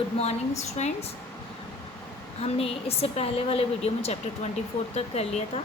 Good morning students. हमने इससे पहले वाले वीडियो में चैप्टर 24 तक कर लिया था।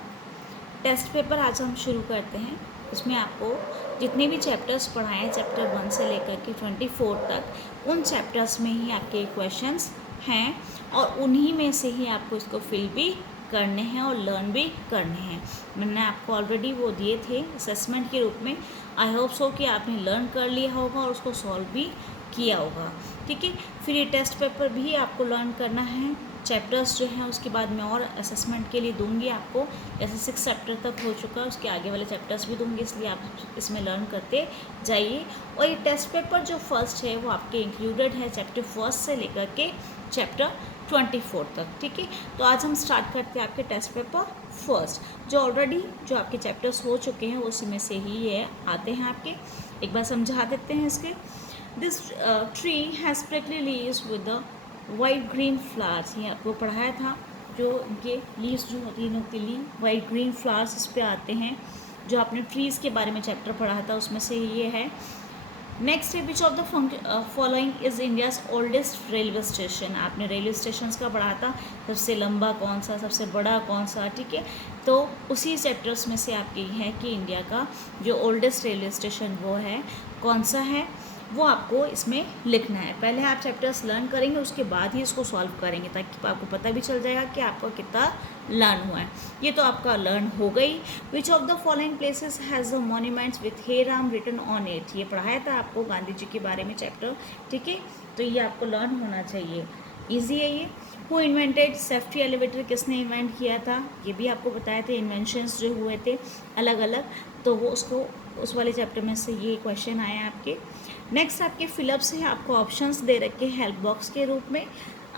टेस्ट पेपर आज हम शुरू करते हैं। इसमें आपको जितने भी चैप्टर्स पढ़ाए हैं चैप्टर 1 से लेकर के 24 तक, उन चैप्टर्स में ही आपके क्वेश्चंस हैं और उन्हीं में से ही आपको इसको फिल भी करने हैं और लर्न भी करने हैं। मैंने आपको ऑलरेडी वो दिए थे असेसमेंट के रूप में। आई होप सो कि आपने लर्न कर लिया होगा और उसको सॉल्व भी किया होगा। ठीक है, फिर ये टेस्ट पेपर भी आपको लर्न करना है। चैप्टर्स जो हैं उसके बाद मैं और असेसमेंट के लिए दूंगी आपको, जैसे 6 चैप्टर तक हो चुका है उसके आगे वाले चैप्टर्स भी दूंगी, इसलिए आप इसमें लर्न करते जाइए। और ये टेस्ट पेपर जो फर्स्ट है वो आपके इंक्लूडेड है चैप्टर 1 से लेकर के चैप्टर 24 तक। ठीक है, तो आज हम स्टार्ट करते हैं आपके टेस्ट पेपर फर्स्ट, जो ऑलरेडी जो आपके चैप्टर्स हो चुके हैं उसी में से ही ये आते हैं आपके। एक बार समझा देते हैं इसके। This tree has prickly leaves with the white green flowers, ये आपको पढ़ाया था। जो इनके लीव्स जो होती हैं इनकी लीव वाइट ग्रीन फ्लावर्स इस पे आते हैं। जो आपने ट्रीज़ के बारे में चैप्टर पढ़ा था उसमें से ये है। नेक्स्ट है विच of the following is India's oldest railway station. आपने रेलवे स्टेशन का पढ़ा था, सबसे लंबा कौन सा, सबसे बड़ा कौन सा। ठीक है, तो उसी चैप्टर्स में से आपके है कि इंडिया का जो ओल्डेस्ट रेलवे स्टेशन वो है कौन सा है, वो आपको इसमें लिखना है। पहले आप चैप्टर्स लर्न करेंगे उसके बाद ही इसको सॉल्व करेंगे, ताकि आपको पता भी चल जाएगा कि आपका कितना लर्न हुआ है। ये तो आपका लर्न हो गई। Which of the following places has the monuments with हे राम रिटन ऑन इट, ये पढ़ाया था आपको गांधी जी के बारे में चैप्टर। ठीक है, तो ये आपको लर्न होना चाहिए, ईजी है ये। हु इन्वेंटेड सेफ्टी एलिवेटर, किसने इन्वेंट किया था, ये भी आपको बताए थे। इन्वेंशंस जो हुए थे अलग अलग, तो वो उसको उस वाले चैप्टर में से ये क्वेश्चन आए आपके। नेक्स्ट आपके फिलअप्स है, आपको ऑप्शंस दे रखे हेल्प बॉक्स के रूप में,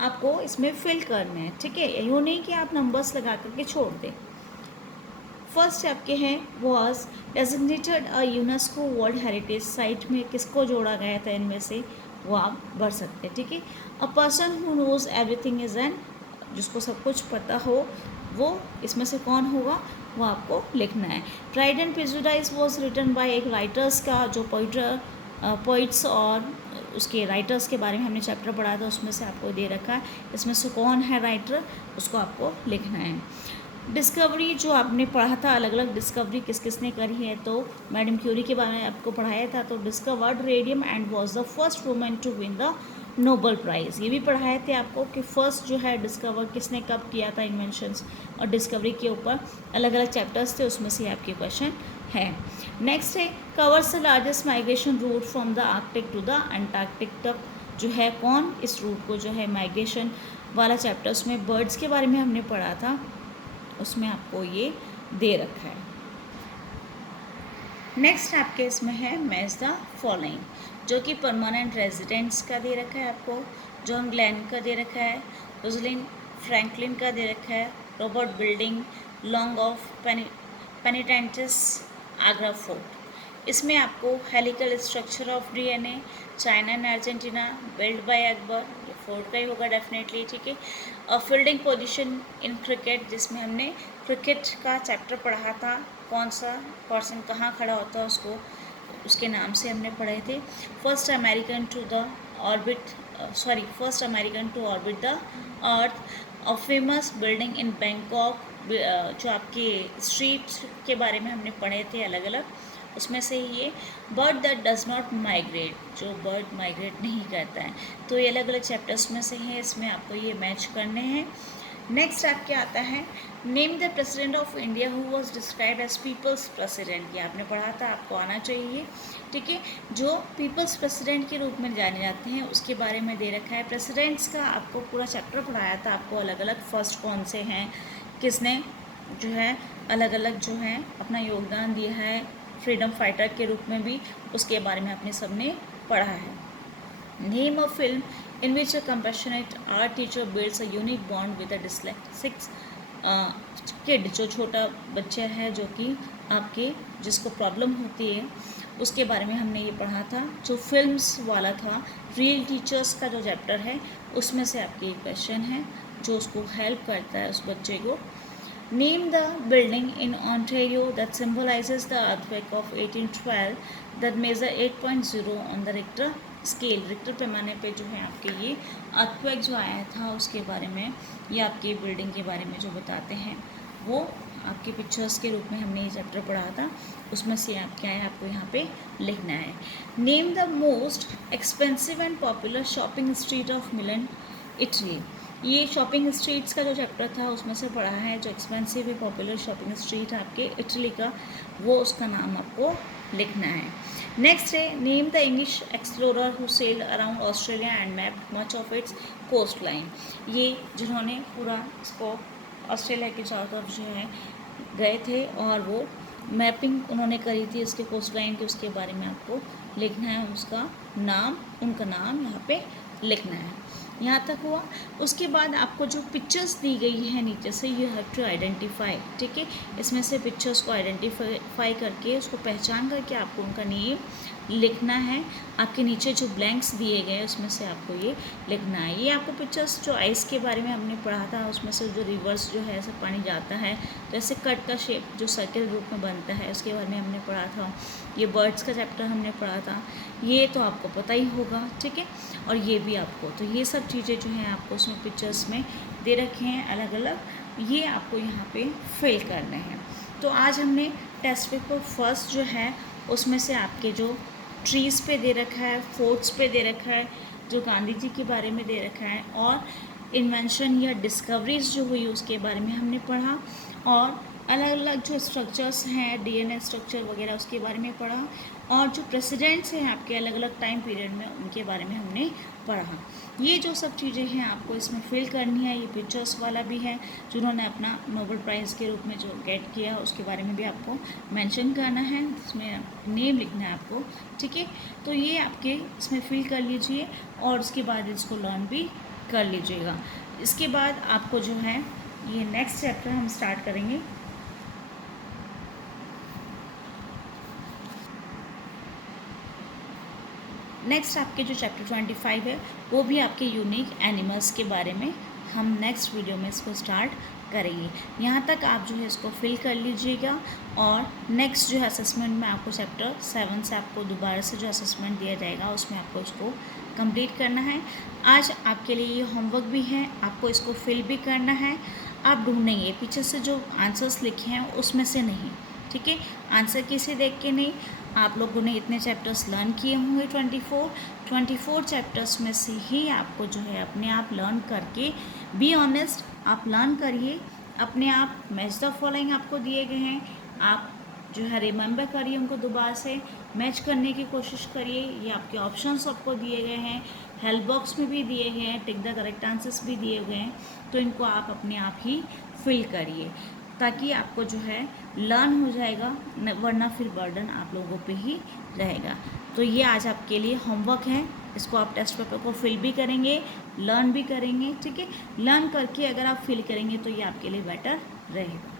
आपको इसमें फिल करने हैं। ठीक है, यूँ नहीं कि आप नंबर्स लगा करके छोड़ दें। फर्स्ट आपके हैं was designated a UNESCO world heritage site में किसको जोड़ा गया था, इनमें से वो आप भर सकते हैं। ठीक है, a person who knows everything is an, जिसको सब कुछ पता हो वो इसमें से कौन होगा, वो आपको लिखना है। Pride and prejudice was written by एक राइटर्स का, जो पोइट्स और उसके राइटर्स के बारे में हमने चैप्टर पढ़ा था उसमें से आपको दे रखा है। इसमें से कौन है राइटर, उसको आपको लिखना है। डिस्कवरी जो आपने पढ़ा था, अलग अलग डिस्कवरी किस किस ने करी है, तो मैडम क्यूरी के बारे में आपको पढ़ाया था। तो discovered radium and was the first women to win the Nobel prize, ये भी पढ़ाए थे आपको कि फर्स्ट जो है डिस्कवर किसने कब किया था इन्वेंशंस और डिस्कवरी के ऊपर अलग अलग चैप्टर्स थे, उसमें से आपके क्वेश्चन है। नेक्स्ट है covers the largest migration route from the Arctic to the Antarctic तक, जो है कौन इस रूट को जो है माइग्रेशन वाला चैप्टर, उसमें बर्ड्स के बारे में हमने पढ़ा था, उसमें आपको ये दे रखा है। नेक्स्ट आपके इसमें है मैच द फॉलोइंग, जो कि परमानेंट रेजिडेंट्स का दे रखा है आपको। जॉन ग्लेन का दे रखा है, रोजलिन फ्रैंकलिन का दे रखा है, रॉबर्ट बिल्डिंग, लॉन्ग ऑफ पेनिटेंटिस, आगरा फोर्ट। इसमें आपको helical structure of DNA, China and Argentina, build by Akbar, ये फोर्ट का ही होगा डेफिनेटली। ठीक है, और फील्डिंग पोजीशन इन क्रिकेट, जिसमें हमने क्रिकेट का चैप्टर पढ़ा था, कौन सा पर्सन कहाँ खड़ा होता है उसको उसके नाम से हमने पढ़े थे। First American to orbit the earth, और फेमस बिल्डिंग इन बैंकॉक, जो आपके स्ट्रीट के बारे में हमने पढ़े थे अलग अलग, उसमें से ये bird that does not migrate, जो बर्ड माइग्रेट नहीं करता है। तो ये अलग अलग चैप्टर्स में से हैं, इसमें आपको ये मैच करने हैं। नेक्स्ट आपके आता है name the president of India who was described as people's president, ये आपने पढ़ा था, आपको आना चाहिए। ठीक है, जो पीपल्स प्रेसिडेंट के रूप में जाने जाते हैं उसके बारे में दे रखा है। प्रेसिडेंट्स का आपको पूरा चैप्टर पढ़ाया था, आपको अलग अलग फर्स्ट कौन से हैं, किसने जो है अलग अलग जो है अपना योगदान दिया है फ्रीडम फाइटर के रूप में भी, उसके बारे में आपने सबने पढ़ा है। Name of film in which a compassionate art teacher builds a unique bond with a dyslexic kid, जो छोटा बच्चा है जो कि आपके जिसको प्रॉब्लम होती है, उसके बारे में हमने ये पढ़ा था। जो फिल्म्स वाला था, रियल टीचर्स का जो चैप्टर है उसमें से आपके क्वेश्चन है जो उसको हेल्प करता है उस बच्चे को। Name the building in Ontario that symbolizes the earthquake of 1812 that measure 8.0 on the Richter scale. Richter पैमाने पे जो है आपके ये अर्थक्वेक जो आया था उसके बारे में, या आपके बिल्डिंग के बारे में जो बताते हैं, वो आपके पिक्चर्स के रूप में हमने ये चैप्टर पढ़ा था। उसमें से आप क्या है आपको यहाँ पे लिखना है। Name the most expensive and popular shopping street of Milan, Italy. ये शॉपिंग स्ट्रीट्स का जो चैप्टर था उसमें से पढ़ा है। जो एक्सपेंसिव है पॉपुलर शॉपिंग स्ट्रीट है आपके इटली का, वो उसका नाम आपको लिखना है। नेक्स्ट है name the English explorer who sailed around Australia and mapped much of its coast line. ये जिन्होंने पूरा इसको ऑस्ट्रेलिया के चारों तरफ जो है गए थे और वो मैपिंग उन्होंने करी थी इसके कोस्ट लाइन की, उसके बारे में आपको लिखना है। उसका नाम, उनका नाम यहाँ पे लिखना है। यहाँ तक हुआ। उसके बाद आपको जो पिक्चर्स दी गई है नीचे से, यू हैव टू आइडेंटिफाई, ठीक है। इसमें से पिक्चर्स को आइडेंटिफाई करके, उसको पहचान करके आपको उनका नेम लिखना है। आपके नीचे जो ब्लैंक्स दिए गए उसमें से आपको ये लिखना है। ये आपको पिक्चर्स जो आइस के बारे में हमने पढ़ा था, उसमें से जो रिवर्स जो है ऐसे पानी जाता है तो ऐसे कट का शेप जो सर्कल रूप में बनता है, उसके बारे में हमने पढ़ा था। ये बर्ड्स का चैप्टर हमने पढ़ा था, ये तो आपको पता ही होगा, ठीक है। और ये भी आपको, तो ये सब चीज़ें जो हैं आपको उसमें पिक्चर्स में दे रखे हैं अलग अलग, ये आपको यहाँ पे फिल करने हैं। तो आज हमने टेस्ट पेपर फर्स्ट जो है उसमें से आपके जो ट्रीज़ पे दे रखा है, फोर्ट्स पे दे रखा है, जो गांधी जी के बारे में दे रखा है, और इन्वेंशन या डिस्कवरीज जो हुई उसके बारे में हमने पढ़ा, और अलग अलग जो स्ट्रक्चर्स हैं डीएनए स्ट्रक्चर वगैरह उसके बारे में पढ़ा, और जो प्रेसिडेंट्स हैं आपके अलग अलग टाइम पीरियड में उनके बारे में हमने पढ़ा। ये जो सब चीज़ें हैं आपको इसमें फिल करनी है। ये पिक्चर्स वाला भी है, जिन्होंने अपना नोबेल प्राइज़ के रूप में जो गेट किया उसके बारे में भी आपको मेंशन करना है, इसमें नेम लिखना है आपको, ठीक है। तो ये आपके इसमें फिल कर लीजिए और उसके बाद इसको लर्न भी कर लीजिएगा। इसके बाद आपको जो है ये नेक्स्ट चैप्टर हम स्टार्ट करेंगे। नेक्स्ट आपके जो चैप्टर 25 है वो भी आपके यूनिक एनिमल्स के बारे में हम नेक्स्ट वीडियो में इसको स्टार्ट करेंगे। यहाँ तक आप जो है इसको फिल कर लीजिएगा, और नेक्स्ट जो है असेसमेंट में आपको चैप्टर 7 से आपको दोबारा से जो असेसमेंट दिया जाएगा उसमें आपको इसको कंप्लीट करना है। आज आपके लिए ये होमवर्क भी है, आपको इसको फिल भी करना है। आप ढूंढेंगे पीछे से जो आंसर्स लिखे हैं उसमें से नहीं, ठीक है। आंसर किसे देख के नहीं, आप लोगों ने इतने चैप्टर्स लर्न किए होंगे 24 चैप्टर्स में से ही आपको जो है अपने आप लर्न करके, बी ऑनेस्ट, आप लर्न करिए अपने आप। मैच द फॉलोइंग आपको दिए गए हैं, आप जो है रिमेंबर करिए उनको, दोबारा से मैच करने की कोशिश करिए। ये आपके ऑप्शंस आपको दिए गए हैं, हेल्प बॉक्स में भी दिए गए हैं, टिक द करेक्ट आंसर्स भी दिए गए हैं, तो इनको आप अपने आप ही फिल करिए ताकि आपको जो है लर्न हो जाएगा, वरना फिर बर्डन आप लोगों पे ही रहेगा। तो ये आज आपके लिए होमवर्क है, इसको आप टेस्ट पेपर को फिल भी करेंगे, लर्न भी करेंगे, ठीक है। लर्न करके अगर आप फिल करेंगे तो ये आपके लिए बेटर रहेगा।